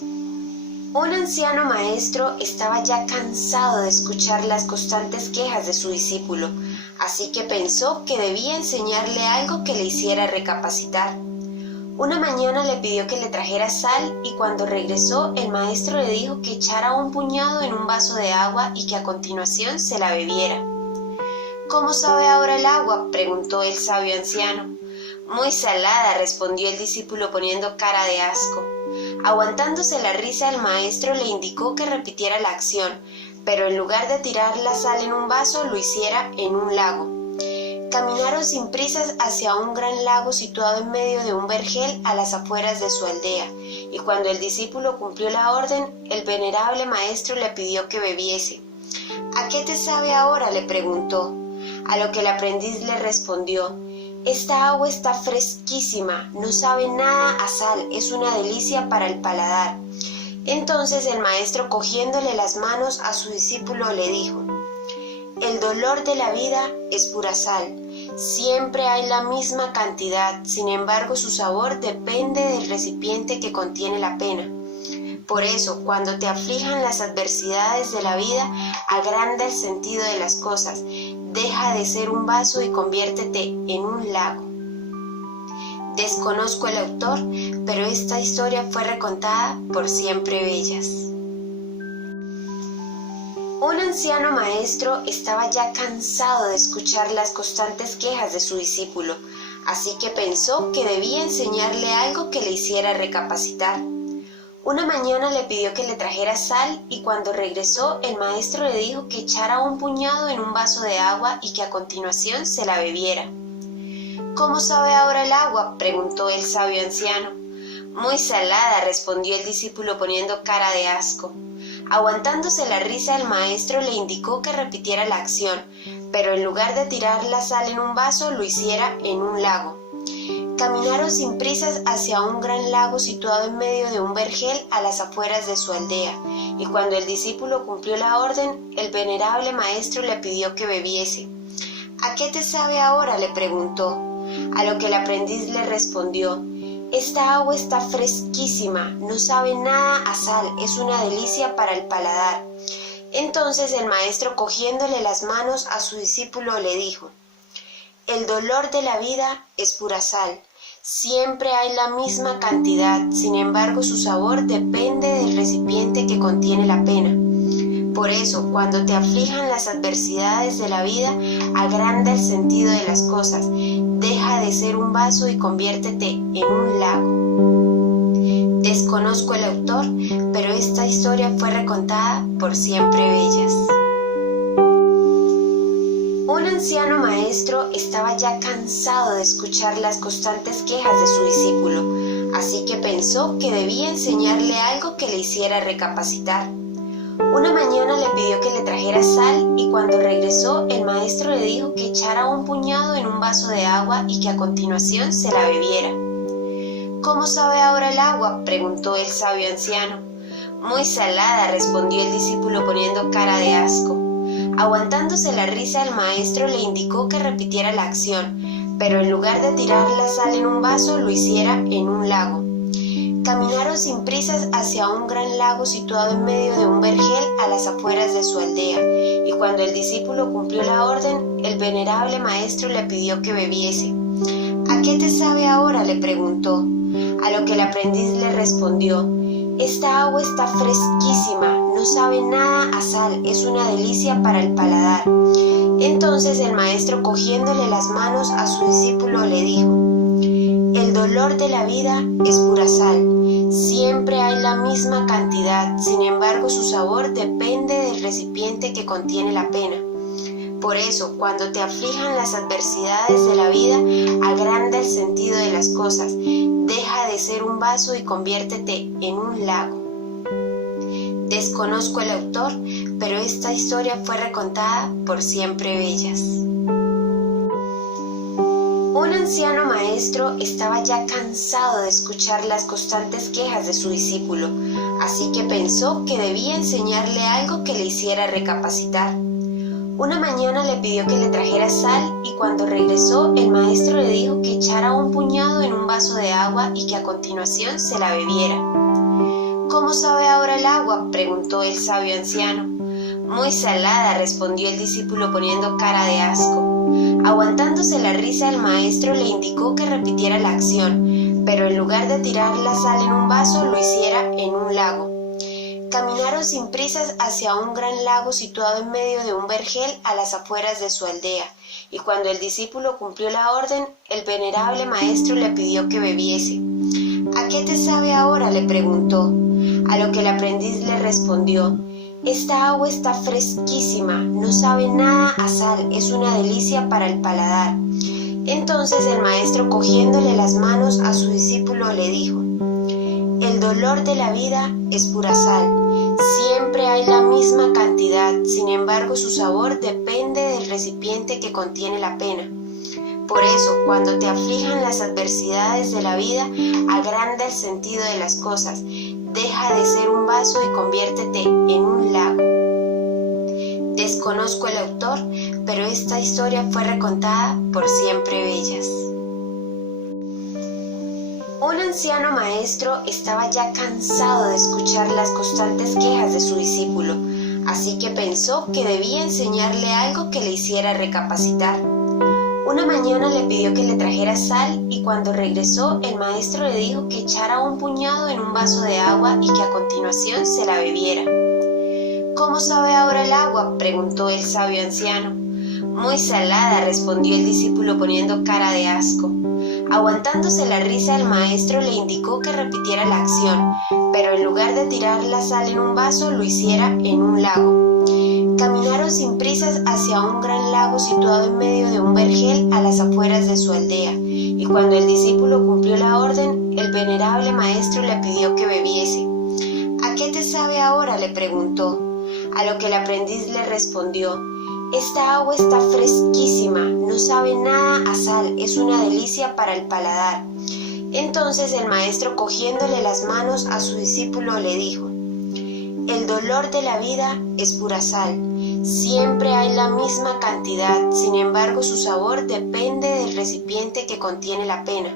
Un anciano maestro estaba ya cansado de escuchar las constantes quejas de su discípulo, así que pensó que debía enseñarle algo que le hiciera recapacitar. Una mañana le pidió que le trajera sal y cuando regresó el maestro le dijo que echara un puñado en un vaso de agua y que a continuación se la bebiera. «¿Cómo sabe ahora el agua?», preguntó el sabio anciano. «Muy salada», respondió el discípulo poniendo cara de asco. Aguantándose la risa, el maestro le indicó que repitiera la acción, pero en lugar de tirar la sal en un vaso, lo hiciera en un lago. Caminaron sin prisas hacia un gran lago situado en medio de un vergel a las afueras de su aldea, y cuando el discípulo cumplió la orden, el venerable maestro le pidió que bebiese. «¿A qué te sabe ahora?», le preguntó. A lo que el aprendiz le respondió: «Esta agua está fresquísima, no sabe nada a sal, es una delicia para el paladar». Entonces el maestro, cogiéndole las manos a su discípulo, le dijo: «El dolor de la vida es pura sal. Siempre hay la misma cantidad, sin embargo su sabor depende del recipiente que contiene la pena. Por eso, cuando te aflijan las adversidades de la vida, agranda el sentido de las cosas. Deja de ser un vaso y conviértete en un lago». Desconozco el autor, pero esta historia fue recontada por Siempre Bellas. Un anciano maestro estaba ya cansado de escuchar las constantes quejas de su discípulo, así que pensó que debía enseñarle algo que le hiciera recapacitar. Una mañana le pidió que le trajera sal y cuando regresó el maestro le dijo que echara un puñado en un vaso de agua y que a continuación se la bebiera. «¿Cómo sabe ahora el agua?», preguntó el sabio anciano. «Muy salada», respondió el discípulo poniendo cara de asco. Aguantándose la risa, el maestro le indicó que repitiera la acción, pero en lugar de tirar la sal en un vaso, lo hiciera en un lago. Caminaron sin prisas hacia un gran lago situado en medio de un vergel a las afueras de su aldea, y cuando el discípulo cumplió la orden, el venerable maestro le pidió que bebiese. «¿A qué te sabe ahora?», le preguntó. A lo que el aprendiz le respondió: «Esta agua está fresquísima, no sabe nada a sal, es una delicia para el paladar». Entonces el maestro, cogiéndole las manos a su discípulo, le dijo: «El dolor de la vida es pura sal. Siempre hay la misma cantidad, sin embargo su sabor depende del recipiente que contiene la pena. Por eso, cuando te aflijan las adversidades de la vida, agranda el sentido de las cosas. Deja de ser un vaso y conviértete en un lago». Desconozco el autor, pero esta historia fue recontada por Siempre Bellas. Un anciano maestro estaba ya cansado de escuchar las constantes quejas de su discípulo, así que pensó que debía enseñarle algo que le hiciera recapacitar. Una mañana le pidió que le trajera sal y cuando regresó el maestro le dijo que echara un puñado en un vaso de agua y que a continuación se la bebiera. «¿Cómo sabe ahora el agua?», preguntó el sabio anciano. «Muy salada», respondió el discípulo poniendo cara de asco. Aguantándose la risa, el maestro le indicó que repitiera la acción, pero en lugar de tirar la sal en un vaso, lo hiciera en un lago. Caminaron sin prisas hacia un gran lago situado en medio de un vergel a las afueras de su aldea, y cuando el discípulo cumplió la orden, el venerable maestro le pidió que bebiese. «¿A qué te sabe ahora?», le preguntó. A lo que el aprendiz le respondió: «Esta agua está fresquísima, no sabe nada a sal, es una delicia para el paladar». Entonces el maestro, cogiéndole las manos a su discípulo, le dijo: «El dolor de la vida es pura sal. Siempre hay la misma cantidad, sin embargo su sabor depende del recipiente que contiene la pena. Por eso, cuando te aflijan las adversidades de la vida, agranda el sentido de las cosas. Deja de ser un vaso y conviértete en un lago». Desconozco el autor, pero esta historia fue recontada por Siempre Bellas. Un anciano maestro estaba ya cansado de escuchar las constantes quejas de su discípulo, así que pensó que debía enseñarle algo que le hiciera recapacitar. Una mañana le pidió que le trajera sal y cuando regresó el maestro le dijo que echara un puñado en un vaso de agua y que a continuación se la bebiera. ¿Cómo sabe ahora el agua?, preguntó el sabio anciano. Muy salada, respondió el discípulo poniendo cara de asco. Aguantándose la risa, el maestro le indicó que repitiera la acción, pero en lugar de tirar la sal en un vaso, lo hiciera en un lago. Caminaron sin prisas hacia un gran lago situado en medio de un vergel a las afueras de su aldea, y cuando el discípulo cumplió la orden, el venerable maestro le pidió que bebiese. ¿A qué te sabe ahora?, le preguntó. A lo que el aprendiz le respondió: esta agua está fresquísima, no sabe nada a sal, es una delicia para el paladar. Entonces el maestro, cogiéndole las manos a su discípulo, le dijo: el dolor de la vida es pura sal, siempre hay la misma cantidad, sin embargo su sabor depende del recipiente que contiene la pena. Por eso, cuando te aflijan las adversidades de la vida, agranda el sentido de las cosas, deja de ser un vaso y conviértete en un lago. Desconozco el autor, pero esta historia fue recontada por Siempre Bellas. Un anciano maestro estaba ya cansado de escuchar las constantes quejas de su discípulo, así que pensó que debía enseñarle algo que le hiciera recapacitar. Una mañana le pidió que le trajera sal y cuando regresó el maestro le dijo que echara un puñado en un vaso de agua y que a continuación se la bebiera. ¿Cómo sabe ahora el agua?, preguntó el sabio anciano. Muy salada, respondió el discípulo poniendo cara de asco. Aguantándose la risa, el maestro le indicó que repitiera la acción, pero en lugar de tirar la sal en un vaso, lo hiciera en un lago. Caminaron sin prisas hacia un gran lago situado en medio de un vergel a las afueras de su aldea, y cuando el discípulo cumplió la orden, el venerable maestro le pidió que bebiese. ¿A qué te sabe ahora?, le preguntó. A lo que el aprendiz le respondió: esta agua está fresquísima, no sabe nada a sal, es una delicia para el paladar. Entonces el maestro, cogiéndole las manos a su discípulo, le dijo: el dolor de la vida es pura sal, siempre hay la misma cantidad, sin embargo su sabor depende del recipiente que contiene la pena.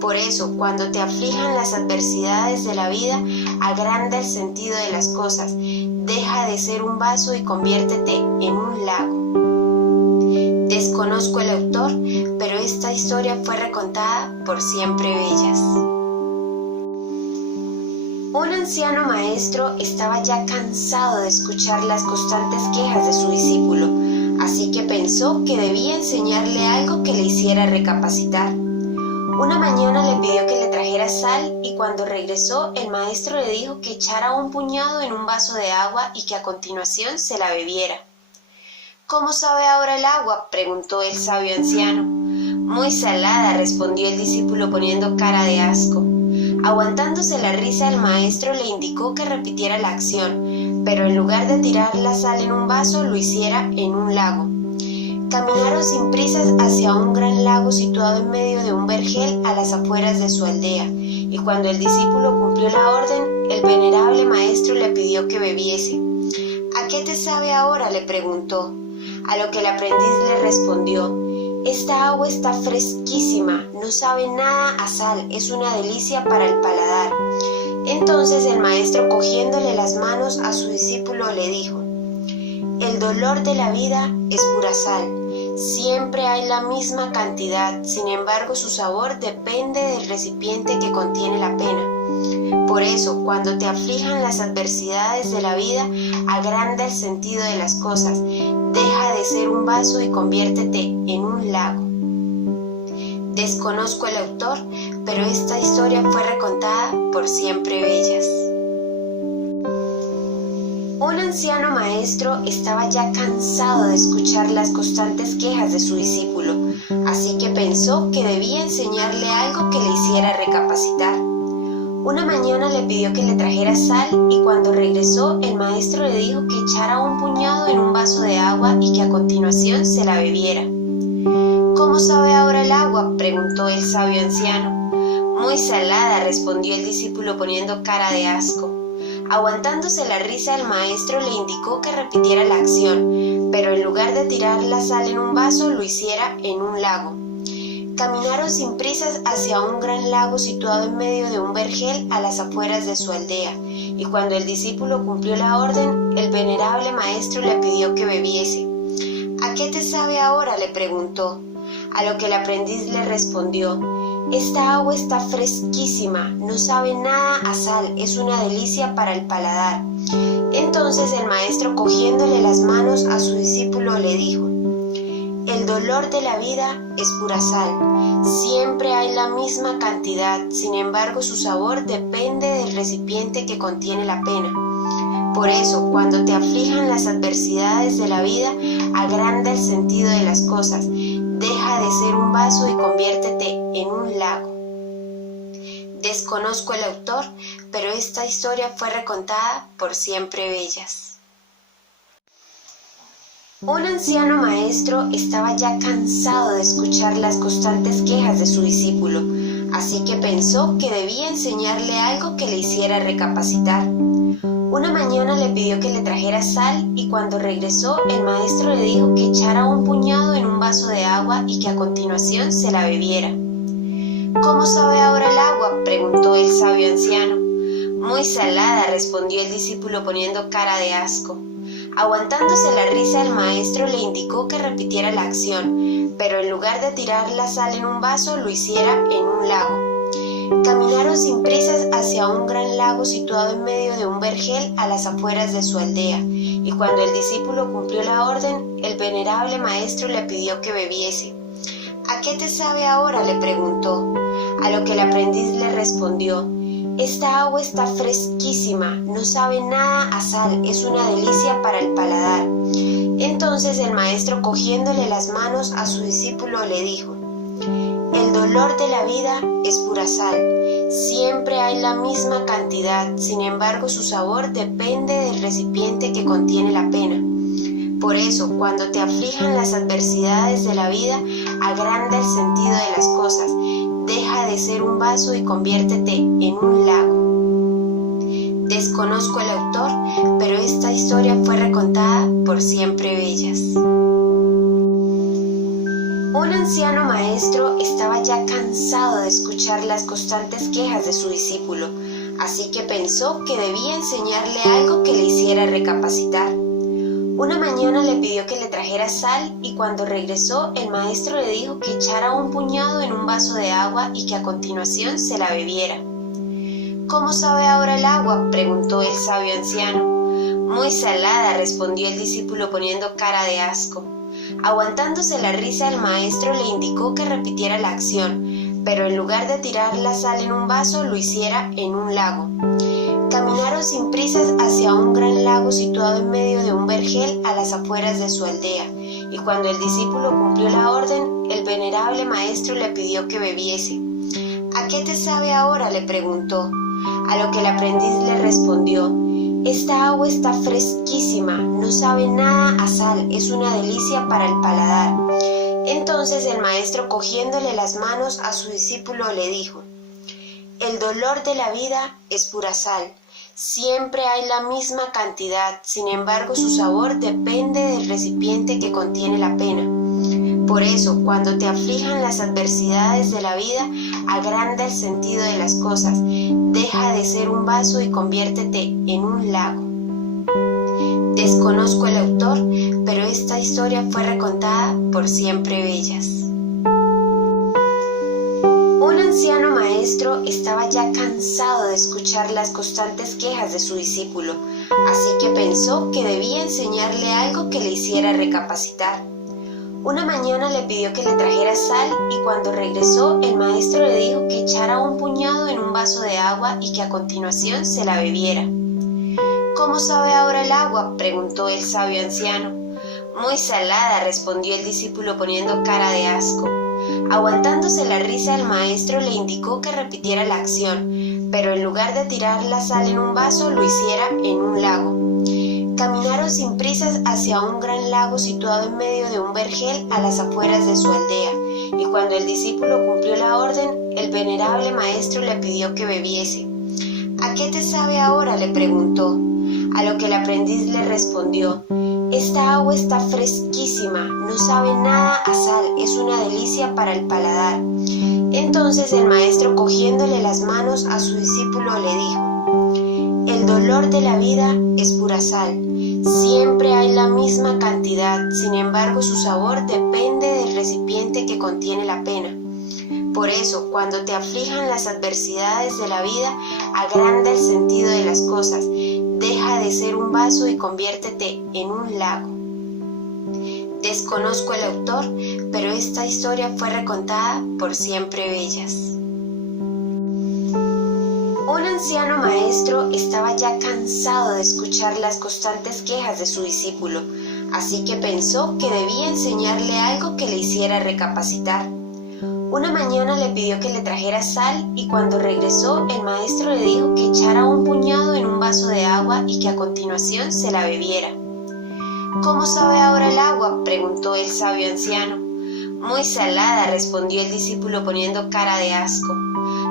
Por eso, cuando te aflijan las adversidades de la vida, agranda el sentido de las cosas, deja de ser un vaso y conviértete en un lago. Desconozco el autor, pero esta historia fue recontada por Siempre Bellas. Un anciano maestro estaba ya cansado de escuchar las constantes quejas de su discípulo, así que pensó que debía enseñarle algo que le hiciera recapacitar. Una mañana le pidió que le trajera sal y cuando regresó el maestro le dijo que echara un puñado en un vaso de agua y que a continuación se la bebiera. ¿Cómo sabe ahora el agua?, preguntó el sabio anciano. Muy salada, respondió el discípulo poniendo cara de asco. Aguantándose la risa, el maestro le indicó que repitiera la acción, pero en lugar de tirar la sal en un vaso, lo hiciera en un lago. Caminaron sin prisas hacia un gran lago situado en medio de un vergel a las afueras de su aldea, y cuando el discípulo cumplió la orden, el venerable maestro le pidió que bebiese. ¿A qué te sabe ahora?, le preguntó. A lo que el aprendiz le respondió: esta agua está fresquísima, no sabe nada a sal, es una delicia para el paladar. Entonces el maestro, cogiéndole las manos a su discípulo, le dijo: el dolor de la vida es pura sal, siempre hay la misma cantidad, sin embargo su sabor depende del recipiente que contiene la pena. Por eso, cuando te aflijan las adversidades de la vida, agranda el sentido de las cosas, deja de ser un vaso y conviértete en un lago. Desconozco el autor, pero esta historia fue recontada por Siempre Bellas. Un anciano maestro estaba ya cansado de escuchar las constantes quejas de su discípulo, así que pensó que debía enseñarle algo que le hiciera recapacitar. Una mañana le pidió que le trajera sal y cuando regresó el maestro le dijo que echara un puñado en un vaso de agua y que a continuación se la bebiera. ¿Cómo sabe ahora el agua?, preguntó el sabio anciano. Muy salada, respondió el discípulo poniendo cara de asco. Aguantándose la risa, el maestro le indicó que repitiera la acción, pero en lugar de tirar la sal en un vaso, lo hiciera en un lago. Caminaron sin prisas hacia un gran lago situado en medio de un vergel a las afueras de su aldea, y cuando el discípulo cumplió la orden, el venerable maestro le pidió que bebiese. ¿A qué te sabe ahora?, le preguntó. A lo que el aprendiz le respondió: esta agua está fresquísima, no sabe nada a sal, es una delicia para el paladar. Entonces el maestro, cogiéndole las manos a su discípulo, le dijo: el dolor de la vida es pura sal, siempre hay la misma cantidad, sin embargo su sabor depende del recipiente que contiene la pena. Por eso, cuando te aflijan las adversidades de la vida, agranda el sentido de las cosas, deja de ser un vaso y conviértete en un lago. Desconozco el autor, pero esta historia fue recontada por Siempre Bellas. Un anciano maestro estaba ya cansado de escuchar las constantes quejas de su discípulo, así que pensó que debía enseñarle algo que le hiciera recapacitar. Una mañana le pidió que le trajera sal y cuando regresó el maestro le dijo que echara un puñado en un vaso de agua y que a continuación se la bebiera. ¿Cómo sabe ahora el agua?, preguntó el sabio anciano. Muy salada, respondió el discípulo poniendo cara de asco. Aguantándose la risa, el maestro le indicó que repitiera la acción, pero en lugar de tirar la sal en un vaso, lo hiciera en un lago. Caminaron sin prisas hacia un gran lago situado en medio de un vergel a las afueras de su aldea, y cuando el discípulo cumplió la orden, el venerable maestro le pidió que bebiese. ¿A qué te sabe ahora?, le preguntó. A lo que el aprendiz le respondió: esta agua está fresquísima, no sabe nada a sal, es una delicia para el paladar. Entonces el maestro, cogiéndole las manos a su discípulo, le dijo: el dolor de la vida es pura sal, siempre hay la misma cantidad, sin embargo su sabor depende del recipiente que contiene la pena. Por eso, cuando te aflijan las adversidades de la vida, agranda el sentido de las cosas, deja de ser un vaso y conviértete en un lago. Desconozco el autor, pero esta historia fue recontada por Siempre Bellas. Un anciano maestro estaba ya cansado de escuchar las constantes quejas de su discípulo, así que pensó que debía enseñarle algo que le hiciera recapacitar. Una mañana le pidió que le trajera sal y cuando regresó el maestro le dijo que echara un puñado en un vaso de agua y que a continuación se la bebiera. ¿Cómo sabe ahora el agua?, preguntó el sabio anciano. Muy salada, respondió el discípulo poniendo cara de asco. Aguantándose la risa, el maestro le indicó que repitiera la acción, pero en lugar de tirar la sal en un vaso, lo hiciera en un lago. Caminaron sin prisas hacia un gran lago situado en medio de un vergel a las afueras de su aldea, y cuando el discípulo cumplió la orden, el venerable maestro le pidió que bebiese. ¿A qué te sabe ahora?, le preguntó. A lo que el aprendiz le respondió: esta agua está fresquísima, no sabe nada a sal, es una delicia para el paladar. Entonces el maestro, cogiéndole las manos a su discípulo, le dijo: el dolor de la vida es pura sal, siempre hay la misma cantidad, sin embargo su sabor depende del recipiente que contiene la pena. Por eso, cuando te aflijan las adversidades de la vida, agranda el sentido de las cosas, deja de ser un vaso y conviértete en un lago. Desconozco el autor, pero esta historia fue recontada por Siempre Bellas. Un anciano maestro estaba ya cansado de escuchar las constantes quejas de su discípulo, así que pensó que debía enseñarle algo que le hiciera recapacitar. Una mañana le pidió que le trajera sal y cuando regresó el maestro le dijo que echara un puñado en un vaso de agua y que a continuación se la bebiera. ¿Cómo sabe ahora el agua?, preguntó el sabio anciano. Muy salada, respondió el discípulo poniendo cara de asco. Aguantándose la risa, el maestro le indicó que repitiera la acción, pero en lugar de tirar la sal en un vaso, lo hiciera en un lago. Caminaron sin prisas hacia un gran lago situado en medio de un vergel a las afueras de su aldea, y cuando el discípulo cumplió la orden, el venerable maestro le pidió que bebiese. ¿A qué te sabe ahora?, le preguntó. A lo que el aprendiz le respondió: «Esta agua está fresquísima, no sabe nada a sal, es una delicia para el paladar». Entonces el maestro, cogiéndole las manos a su discípulo, le dijo: «El dolor de la vida es pura sal. Siempre hay la misma cantidad, sin embargo su sabor depende del recipiente que contiene la pena. Por eso, cuando te aflijan las adversidades de la vida, agranda el sentido de las cosas. Deja de ser un vaso y conviértete en un lago». Desconozco el autor, pero esta historia fue recontada por Siempre Bellas. Un anciano maestro estaba ya cansado de escuchar las constantes quejas de su discípulo, así que pensó que debía enseñarle algo que le hiciera recapacitar. Una mañana le pidió que le trajera sal y cuando regresó el maestro le dijo que echara un puñado en un vaso de agua y que a continuación se la bebiera. «¿Cómo sabe ahora el agua?», preguntó el sabio anciano. «Muy salada», respondió el discípulo poniendo cara de asco.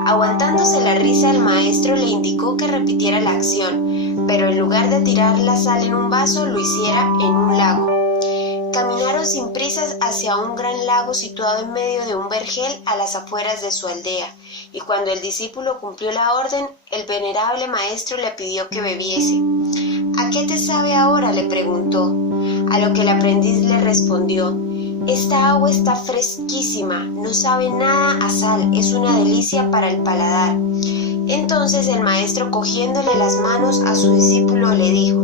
Aguantándose la risa, el maestro le indicó que repitiera la acción, pero en lugar de tirar la sal en un vaso, lo hiciera en un lago. Caminaron sin prisas hacia un gran lago situado en medio de un vergel a las afueras de su aldea, y cuando el discípulo cumplió la orden, el venerable maestro le pidió que bebiese. «¿A qué te sabe ahora?», le preguntó. A lo que el aprendiz le respondió: «Esta agua está fresquísima, no sabe nada a sal, es una delicia para el paladar». Entonces el maestro, cogiéndole las manos a su discípulo, le dijo: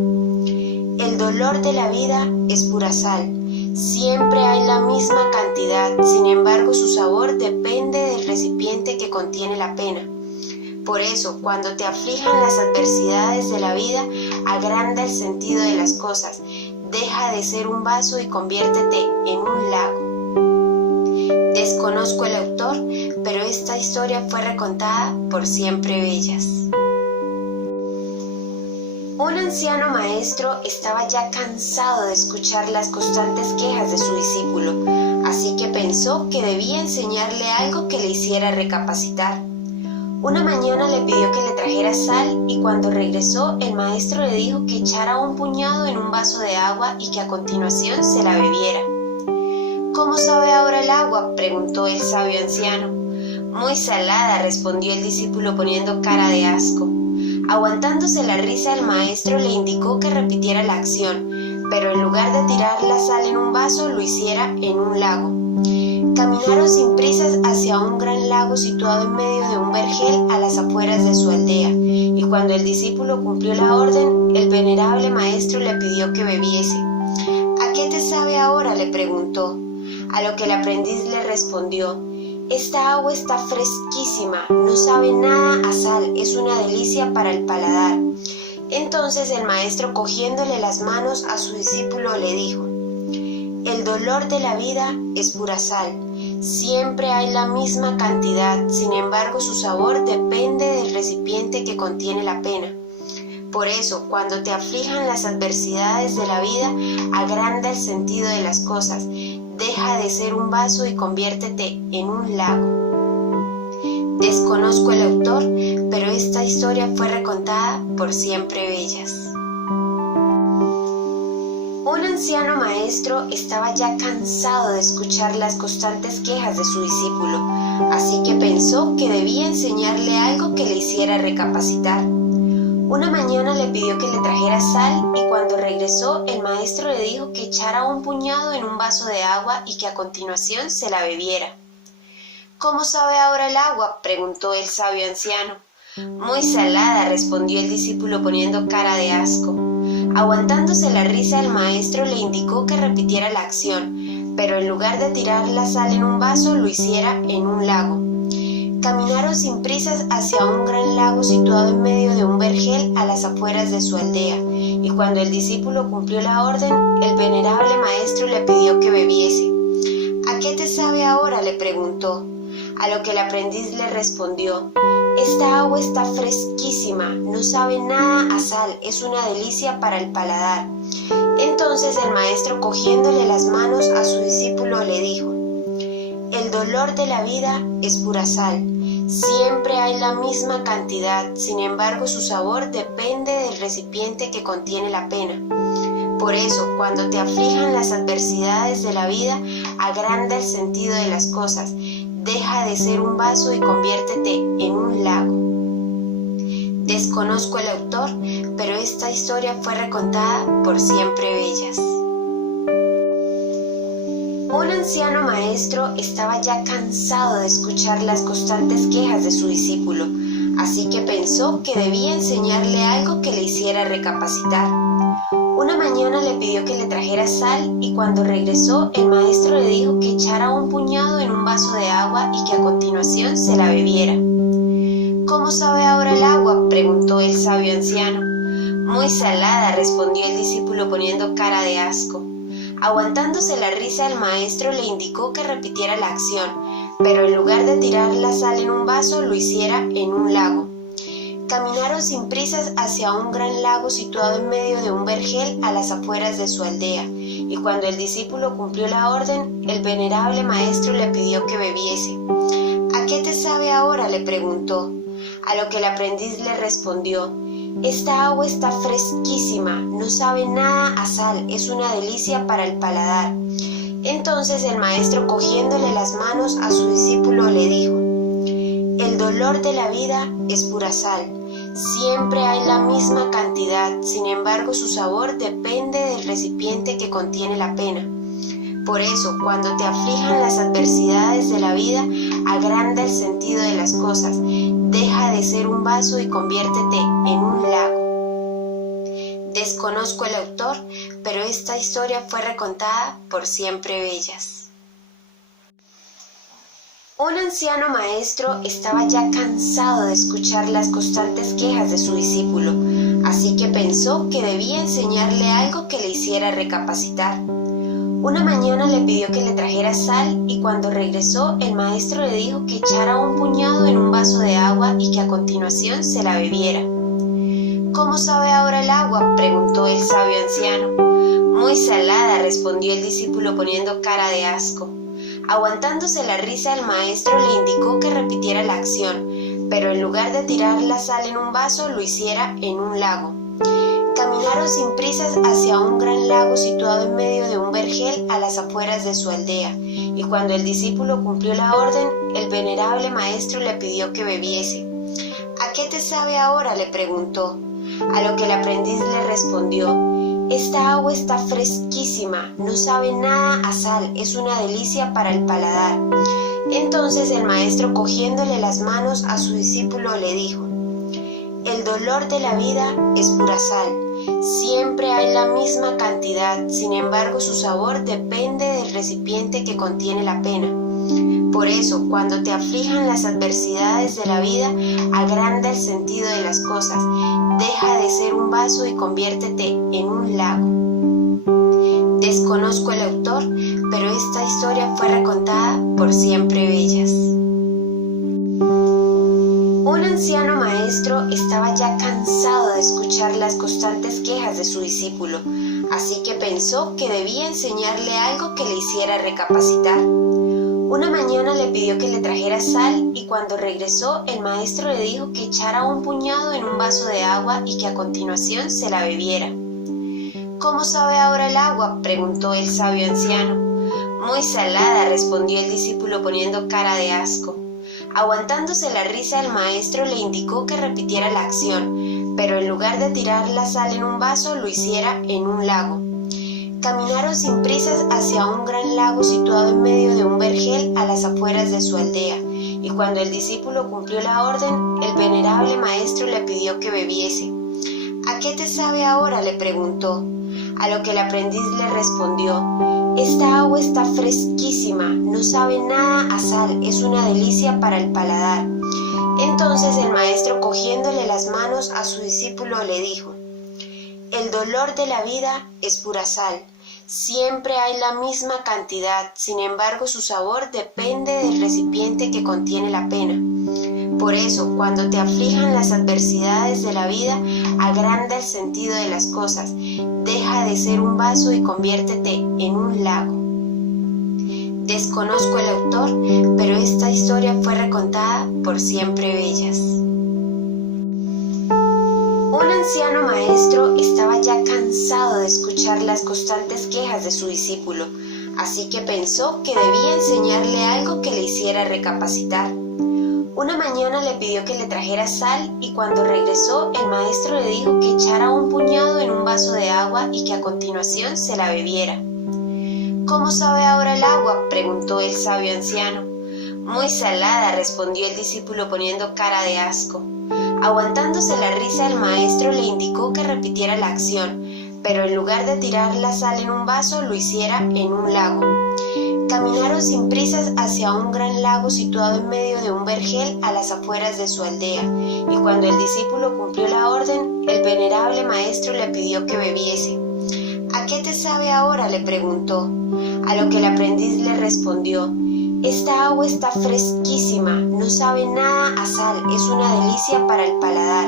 «El dolor de la vida es pura sal. Siempre hay la misma cantidad, sin embargo su sabor depende del recipiente que contiene la pena. Por eso, cuando te aflijan las adversidades de la vida, agranda el sentido de las cosas. Deja de ser un vaso y conviértete en un lago». Desconozco el autor, pero esta historia fue recontada por Siempre Bellas. Un anciano maestro estaba ya cansado de escuchar las constantes quejas de su discípulo, así que pensó que debía enseñarle algo que le hiciera recapacitar. Una mañana le pidió que le trajera sal y cuando regresó el maestro le dijo que echara un puñado en un vaso de agua y que a continuación se la bebiera. «¿Cómo sabe ahora el agua?», preguntó el sabio anciano. «Muy salada», respondió el discípulo poniendo cara de asco. Aguantándose la risa, el maestro le indicó que repitiera la acción, pero en lugar de tirar la sal en un vaso, lo hiciera en un lago. Caminaron sin prisas hacia un gran lago situado en medio de un vergel a las afueras de su aldea, y cuando el discípulo cumplió la orden, el venerable maestro le pidió que bebiese. «¿A qué te sabe ahora?», le preguntó. A lo que el aprendiz le respondió: «Esta agua está fresquísima, no sabe nada a sal, es una delicia para el paladar». Entonces el maestro, cogiéndole las manos a su discípulo, le dijo: «El dolor de la vida es pura sal. Siempre hay la misma cantidad, sin embargo su sabor depende del recipiente que contiene la pena. Por eso, cuando te aflijan las adversidades de la vida, agranda el sentido de las cosas. Deja de ser un vaso y conviértete en un lago». Desconozco el autor, pero esta historia fue recontada por Siempre Bellas. Un anciano maestro estaba ya cansado de escuchar las constantes quejas de su discípulo, así que pensó que debía enseñarle algo que le hiciera recapacitar. Una mañana le pidió que le trajera sal y cuando regresó el maestro le dijo que echara un puñado en un vaso de agua y que a continuación se la bebiera. «¿Cómo sabe ahora el agua?», preguntó el sabio anciano. «Muy salada», respondió el discípulo poniendo cara de asco. Aguantándose la risa, el maestro le indicó que repitiera la acción, pero en lugar de tirar la sal en un vaso, lo hiciera en un lago. Caminaron sin prisas hacia un gran lago situado en medio de un vergel a las afueras de su aldea, y cuando el discípulo cumplió la orden, el venerable maestro le pidió que bebiese. «¿A qué te sabe ahora?», le preguntó. A lo que el aprendiz le respondió: «Esta agua está fresquísima, no sabe nada a sal, es una delicia para el paladar». Entonces el maestro, cogiéndole las manos a su discípulo, le dijo: «El dolor de la vida es pura sal. Siempre hay la misma cantidad, sin embargo su sabor depende del recipiente que contiene la pena. Por eso, cuando te aflijan las adversidades de la vida, agranda el sentido de las cosas. Deja de ser un vaso y conviértete en un lago. Desconozco el autor, pero esta historia fue recontada por Siempre Bellas. Un anciano maestro estaba ya cansado de escuchar las constantes quejas de su discípulo, así que pensó que debía enseñarle algo que le hiciera recapacitar. Una mañana le pidió que le trajera sal y cuando regresó el maestro le dijo que echara un puñado en un vaso de agua y que a continuación se la bebiera. ¿Cómo sabe ahora el agua?, preguntó el sabio anciano. Muy salada, respondió el discípulo poniendo cara de asco. Aguantándose la risa, el maestro le indicó que repitiera la acción, pero en lugar de tirar la sal en un vaso, lo hiciera en un lago. Caminaron sin prisas hacia un gran lago situado en medio de un vergel a las afueras de su aldea, y cuando el discípulo cumplió la orden, el venerable maestro le pidió que bebiese. ¿A qué te sabe ahora?, le preguntó. A lo que el aprendiz le respondió: esta agua está fresquísima, no sabe nada a sal, es una delicia para el paladar. Entonces el maestro, cogiéndole las manos a su discípulo, le dijo: el dolor de la vida es pura sal. Siempre hay la misma cantidad, sin embargo su sabor depende del recipiente que contiene la pena. Por eso, cuando te aflijan las adversidades de la vida, agranda el sentido de las cosas. Deja de ser un vaso y conviértete en un lago. Desconozco el autor, pero esta historia fue recontada por Siempre Bellas. Un anciano maestro estaba ya cansado de escuchar las constantes quejas de su discípulo, así que pensó que debía enseñarle algo que le hiciera recapacitar. Una mañana le pidió que le trajera sal y cuando regresó el maestro le dijo que echara un puñado en un vaso de agua y que a continuación se la bebiera. ¿Cómo sabe ahora el agua?, preguntó el sabio anciano. Muy salada, respondió el discípulo poniendo cara de asco. Aguantándose la risa, el maestro le indicó que repitiera la acción, pero en lugar de tirar la sal en un vaso, lo hiciera en un lago. Caminaron sin prisas hacia un gran lago situado en medio de un vergel a las afueras de su aldea, y cuando el discípulo cumplió la orden, el venerable maestro le pidió que bebiese. ¿A qué te sabe ahora?, le preguntó. A lo que el aprendiz le respondió: esta agua está fresquísima, no sabe nada a sal, es una delicia para el paladar. Entonces el maestro, cogiéndole las manos a su discípulo, le dijo: el dolor de la vida es pura sal. Siempre hay la misma cantidad, sin embargo su sabor depende del recipiente que contiene la pena. Por eso, cuando te aflijan las adversidades de la vida, agranda el sentido de las cosas. Deja de ser un vaso y conviértete en un lago. Desconozco el autor, pero esta historia fue recontada por Siempre Bellas. Un anciano maestro estaba ya cansado de escuchar las constantes quejas de su discípulo, así que pensó que debía enseñarle algo que le hiciera recapacitar. Una mañana le pidió que le trajera sal y cuando regresó el maestro le dijo que echara un puñado en un vaso de agua y que a continuación se la bebiera. ¿Cómo sabe ahora el agua?, preguntó el sabio anciano. Muy salada, respondió el discípulo poniendo cara de asco. Aguantándose la risa, el maestro le indicó que repitiera la acción, pero en lugar de tirar la sal en un vaso, lo hiciera en un lago. Caminaron sin prisas hacia un gran lago situado en medio de un vergel a las afueras de su aldea, y cuando el discípulo cumplió la orden, el venerable maestro le pidió que bebiese. ¿A qué te sabe ahora?, le preguntó. A lo que el aprendiz le respondió: esta agua está fresquísima, no sabe nada a sal, es una delicia para el paladar. Entonces el maestro, cogiéndole las manos a su discípulo, le dijo: el dolor de la vida es pura sal. Siempre hay la misma cantidad, sin embargo su sabor depende del recipiente que contiene la pena. Por eso, cuando te aflijan las adversidades de la vida, agranda el sentido de las cosas. Deja de ser un vaso y conviértete en un lago. Desconozco el autor, pero esta historia fue recontada por Siempre Bellas. Un anciano maestro estaba ya cansado de escuchar las constantes quejas de su discípulo, así que pensó que debía enseñarle algo que le hiciera recapacitar. Una mañana le pidió que le trajera sal y cuando regresó el maestro le dijo que echara un puñado en un vaso de agua y que a continuación se la bebiera. ¿Cómo sabe ahora el agua?, preguntó el sabio anciano. Muy salada, respondió el discípulo poniendo cara de asco. Aguantándose la risa, el maestro le indicó que repitiera la acción, pero en lugar de tirar la sal en un vaso, lo hiciera en un lago. Caminaron sin prisas hacia un gran lago situado en medio de un vergel a las afueras de su aldea, y cuando el discípulo cumplió la orden, el venerable maestro le pidió que bebiese. ¿A qué te sabe ahora?, le preguntó. A lo que el aprendiz le respondió: esta agua está fresquísima, no sabe nada a sal, es una delicia para el paladar.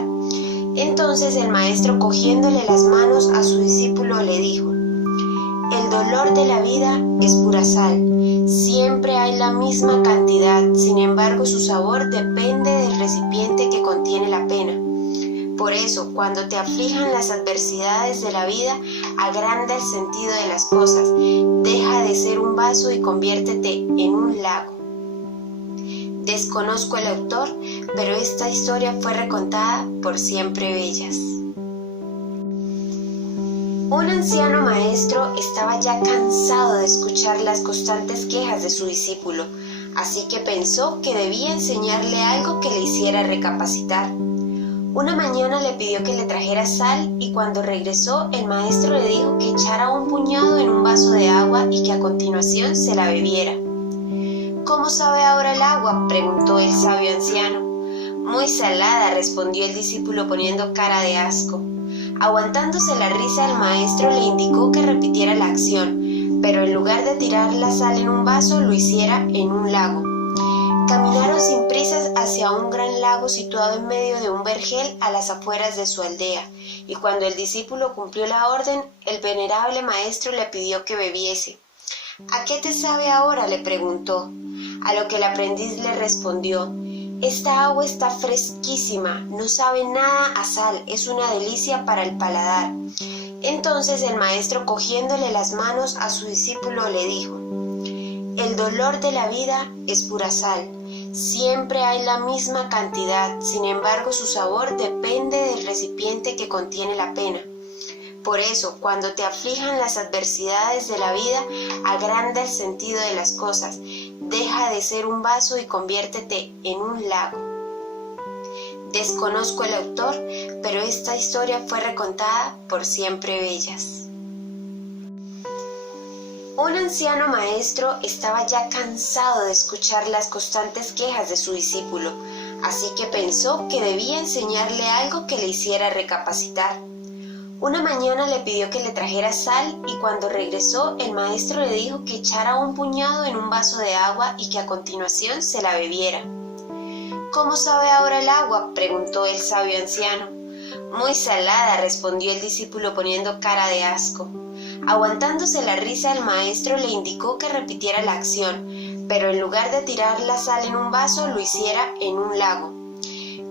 Entonces el maestro, cogiéndole las manos a su discípulo, le dijo: el dolor de la vida es pura sal, siempre hay la misma cantidad, sin embargo su sabor depende del recipiente que contiene la pena. Por eso, cuando te aflijan las adversidades de la vida, agranda el sentido de las cosas, deja de ser un vaso y conviértete en un lago. Desconozco el autor, pero esta historia fue recontada por Siempre Bellas. Un anciano maestro estaba ya cansado de escuchar las constantes quejas de su discípulo, así que pensó que debía enseñarle algo que le hiciera recapacitar. Una mañana le pidió que le trajera sal y cuando regresó el maestro le dijo que echara un puñado en un vaso de agua y que a continuación se la bebiera. ¿Cómo sabe ahora el agua?, preguntó el sabio anciano. Muy salada, respondió el discípulo poniendo cara de asco. Aguantándose la risa, el maestro le indicó que repitiera la acción, pero en lugar de tirar la sal en un vaso, lo hiciera en un lago. Caminaron sin prisas hacia un gran lago situado en medio de un vergel a las afueras de su aldea, y cuando el discípulo cumplió la orden, el venerable maestro le pidió que bebiese. ¿A qué te sabe ahora?, le preguntó. A lo que el aprendiz le respondió: esta agua está fresquísima, no sabe nada a sal, es una delicia para el paladar. Entonces el maestro, cogiéndole las manos a su discípulo, le dijo: el dolor de la vida es pura sal, siempre hay la misma cantidad, sin embargo su sabor depende del recipiente que contiene la pena. Por eso, cuando te aflijan las adversidades de la vida, agranda el sentido de las cosas, deja de ser un vaso y conviértete en un lago. Desconozco el autor, pero esta historia fue recontada por Siempre Bellas. Un anciano maestro estaba ya cansado de escuchar las constantes quejas de su discípulo, así que pensó que debía enseñarle algo que le hiciera recapacitar. Una mañana le pidió que le trajera sal y cuando regresó el maestro le dijo que echara un puñado en un vaso de agua y que a continuación se la bebiera. ¿Cómo sabe ahora el agua?, preguntó el sabio anciano. Muy salada, respondió el discípulo poniendo cara de asco. Aguantándose la risa, el maestro le indicó que repitiera la acción, pero en lugar de tirar la sal en un vaso, lo hiciera en un lago.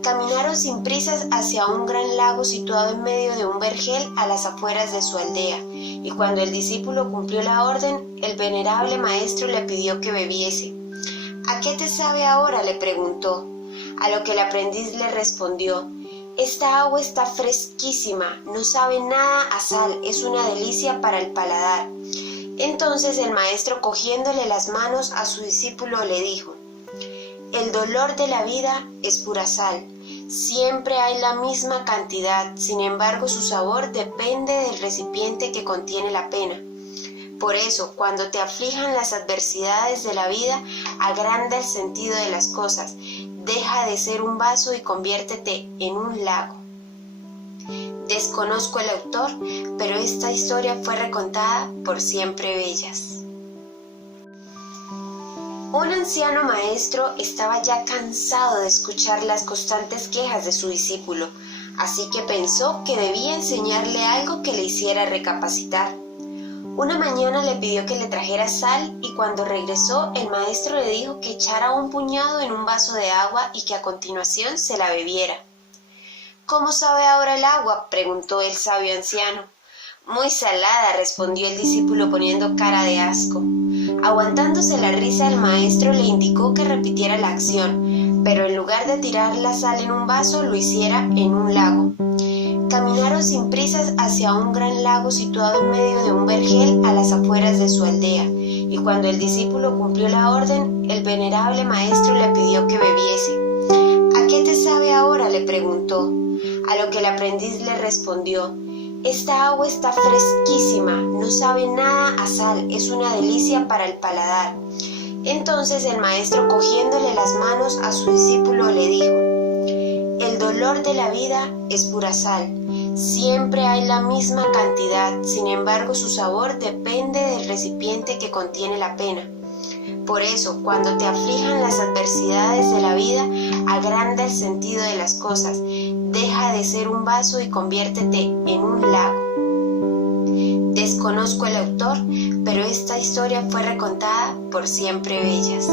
Caminaron sin prisas hacia un gran lago situado en medio de un vergel a las afueras de su aldea, y cuando el discípulo cumplió la orden, el venerable maestro le pidió que bebiese. ¿A qué te sabe ahora?, le preguntó. A lo que el aprendiz le respondió: esta agua está fresquísima, no sabe nada a sal, es una delicia para el paladar. Entonces el maestro, cogiéndole las manos a su discípulo, le dijo: el dolor de la vida es pura sal, siempre hay la misma cantidad, sin embargo su sabor depende del recipiente que contiene la pena. Por eso, cuando te aflijan las adversidades de la vida, agranda el sentido de las cosas, deja de ser un vaso y conviértete en un lago. Desconozco el autor, pero esta historia fue recontada por Siempre Bellas. Un anciano maestro estaba ya cansado de escuchar las constantes quejas de su discípulo, así que pensó que debía enseñarle algo que le hiciera recapacitar. Una mañana le pidió que le trajera sal y cuando regresó el maestro le dijo que echara un puñado en un vaso de agua y que a continuación se la bebiera. —¿Cómo sabe ahora el agua? —preguntó el sabio anciano. —Muy salada —respondió el discípulo poniendo cara de asco. Aguantándose la risa, el maestro le indicó que repitiera la acción, pero en lugar de tirar la sal en un vaso, lo hiciera en un lago. Caminaron sin prisas hacia un gran lago situado en medio de un vergel a las afueras de su aldea, y cuando el discípulo cumplió la orden, el venerable maestro le pidió que bebiese. —¿A qué te sabe ahora? —le preguntó. A lo que el aprendiz le respondió: —Esta agua está fresquísima, no sabe nada a sal, es una delicia para el paladar. Entonces el maestro, cogiéndole las manos a su discípulo, le dijo: el dolor de la vida es pura sal. Siempre hay la misma cantidad, sin embargo su sabor depende del recipiente que contiene la pena. Por eso, cuando te aflijan las adversidades de la vida, agranda el sentido de las cosas, deja de ser un vaso y conviértete en un lago. Desconozco el autor, pero esta historia fue recontada por Siempre Bellas.